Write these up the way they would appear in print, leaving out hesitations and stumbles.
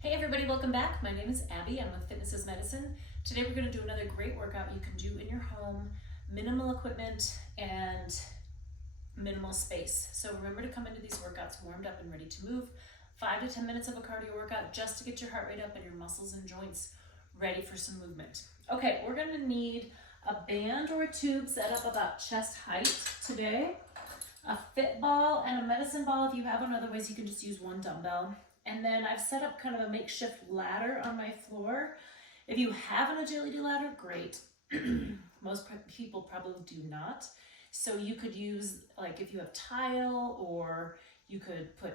Hey everybody, welcome back. My name is Abby. I'm with Fitness is Medicine. Today we're going to do another great workout you can do in your home, minimal equipment and minimal space. So remember to come into these workouts warmed up and ready to move. 5 to 10 minutes of a cardio workout just to get your heart rate up and your muscles and joints ready for some movement. Okay, we're going to need a band or a tube set up about chest height today, a fit ball and a medicine ball if you have one. Otherwise you can just use one dumbbell. And then I've set up kind of a makeshift ladder on my floor. If you have an agility ladder, great. Most people probably do not. So you could use, like if you have tile, or you could put,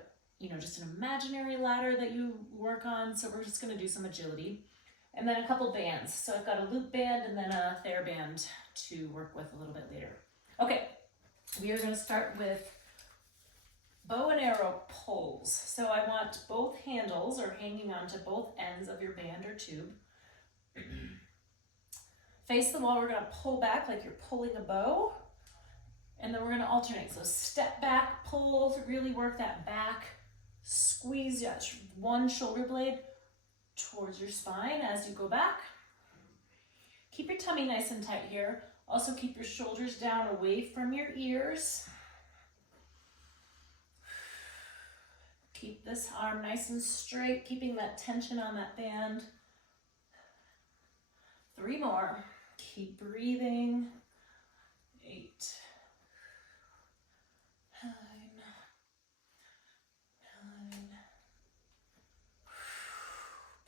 just an imaginary ladder that you work on. So we're just gonna do some agility. And then a couple bands. So I've got a loop band and then a TheraBand to work with a little bit later. Okay, we are gonna start with bow and arrow pulls. So I want both handles or hanging onto both ends of your band or tube. Face the wall, we're gonna pull back like you're pulling a bow. And then we're gonna alternate. So step back, pull to really work that back. Squeeze that one shoulder blade towards your spine as you go back. Keep your tummy nice and tight here. Also keep your shoulders down away from your ears. Keep this arm nice and straight, keeping that tension on that band. 3 more. Keep breathing. 8, 9, 9.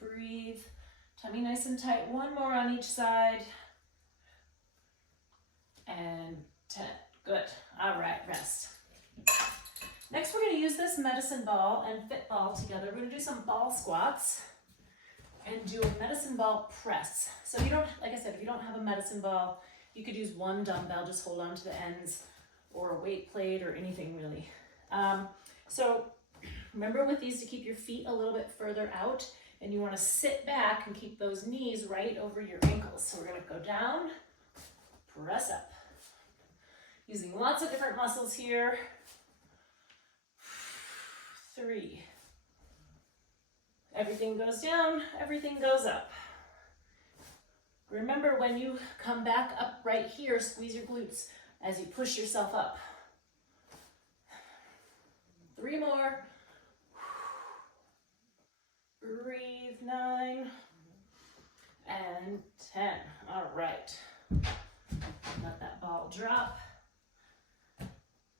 Breathe. Tummy nice and tight. 1 more on each side. And 10. Good. All right, rest. Next, we're going to use this medicine ball and fit ball together. We're going to do some ball squats and do a medicine ball press. So if you don't, like I said, if you don't have a medicine ball, you could use one dumbbell, just hold on to the ends, or a weight plate or anything really. So remember with these to keep your feet a little bit further out, and you want to sit back and keep those knees right over your ankles. So we're going to go down, press up. Using lots of different muscles here. 3. Everything goes down, everything goes up. Remember when you come back up right here, squeeze your glutes as you push yourself up. 3 more. Breathe. 9 and 10. All right. Let that ball drop.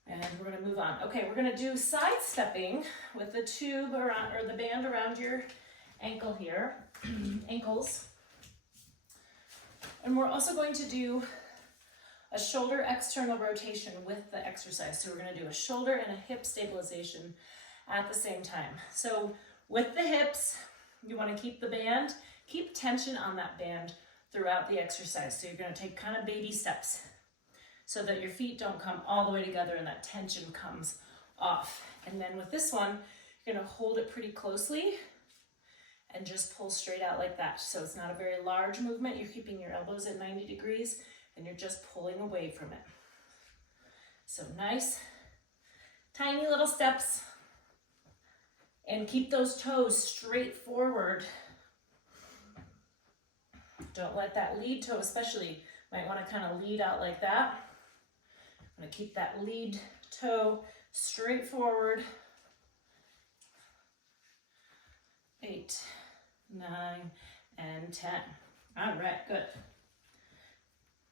And we're going to move on. Okay, we're going to do side stepping with the tube around, or the band around your ankle here, ankles. And we're also going to do a shoulder external rotation with the exercise. So we're going to do a shoulder and a hip stabilization at the same time. So with the hips, you want to keep the band, keep tension on that band throughout the exercise. So you're going to take kind of baby steps, so that your feet don't come all the way together and that tension comes off. And then with this one, you're gonna hold it pretty closely and just pull straight out like that. So it's not a very large movement. You're keeping your elbows at 90 degrees and you're just pulling away from it. So nice, tiny little steps, and keep those toes straight forward. Don't let that lead toe, especially, might wanna kind of lead out like that. I'm going to keep that lead toe straight forward. 8, 9, and 10. All right, good.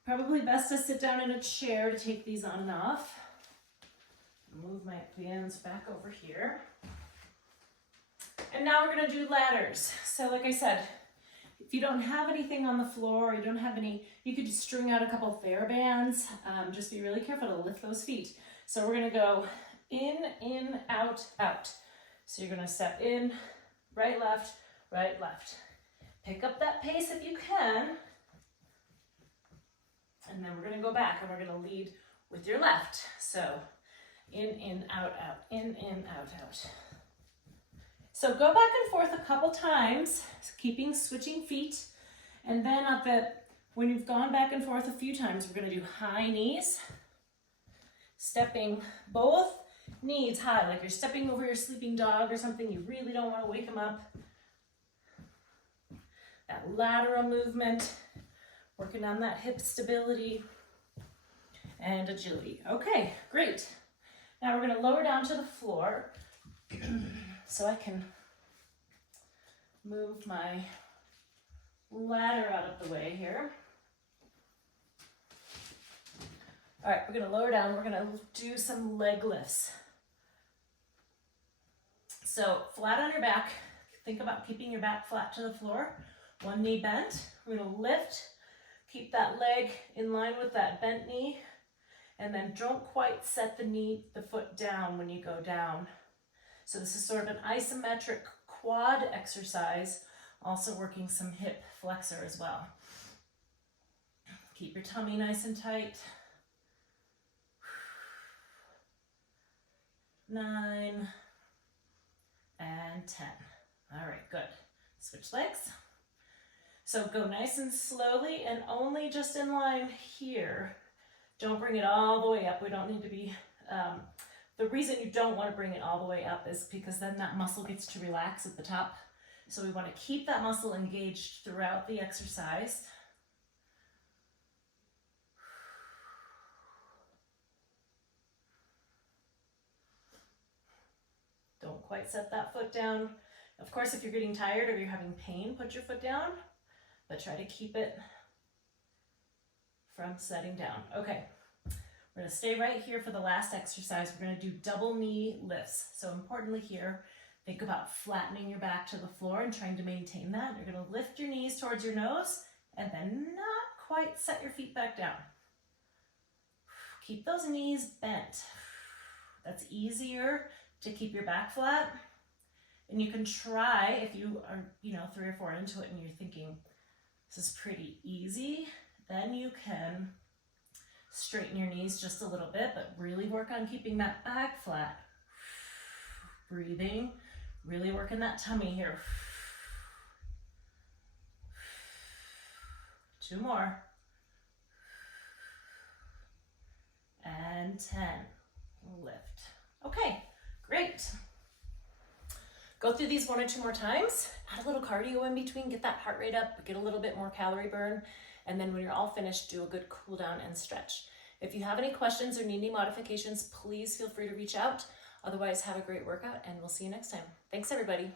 Probably best to sit down in a chair to take these on and off. Move my bands back over here. And now we're going to do ladders. So like I said, if you don't have anything on the floor, or you don't have any, you could just string out a couple of TheraBands. Just be really careful to lift those feet. So we're gonna go in, out, out. So you're gonna step in, right, left, right, left. Pick up that pace if you can. And then we're gonna go back and we're gonna lead with your left. So in, out, out, in, out, out. So go back and forth a couple times, switching feet. And then when you've gone back and forth a few times, we're gonna do high knees. Stepping both knees high, like you're stepping over your sleeping dog or something. You really don't wanna wake them up. that lateral movement, working on that hip stability and agility. Okay, great. Now we're gonna lower down to the floor so I can move my ladder out of the way here. All right, we're gonna lower down. We're gonna do some leg lifts. So flat on your back, think about keeping your back flat to the floor. One knee bent. We're gonna lift, keep that leg in line with that bent knee, and then don't quite set the foot down when you go down. So this is sort of an isometric quad exercise, also working some hip flexor as well. Keep your tummy nice and tight. 9 and 10. All right, good. Switch legs. So go nice and slowly and only just in line here. Don't bring it all the way up. We don't need to be, the reason you don't want to bring it all the way up is because then that muscle gets to relax at the top. So we want to keep that muscle engaged throughout the exercise. Don't quite set that foot down. Of course, if you're getting tired or you're having pain, put your foot down, but try to keep it from setting down. Okay, we're gonna stay right here for the last exercise. We're gonna do double knee lifts. So importantly here, think about flattening your back to the floor and trying to maintain that. You're gonna lift your knees towards your nose and then not quite set your feet back down. Keep those knees bent. That's easier to keep your back flat. And you can try, if you are, 3 or 4 into it and you're thinking, this is pretty easy, then you can straighten your knees just a little bit, but really work on keeping that back flat. Breathing, really working that tummy here. 2 more. And 10. Lift. Okay, great. Go through these 1 or 2 more times. Add a little cardio in between, get that heart rate up, get a little bit more calorie burn, and then when you're all finished, do a good cool down and stretch. If you have any questions or need any modifications, please feel free to reach out. Otherwise, have a great workout and we'll see you next time. Thanks, everybody.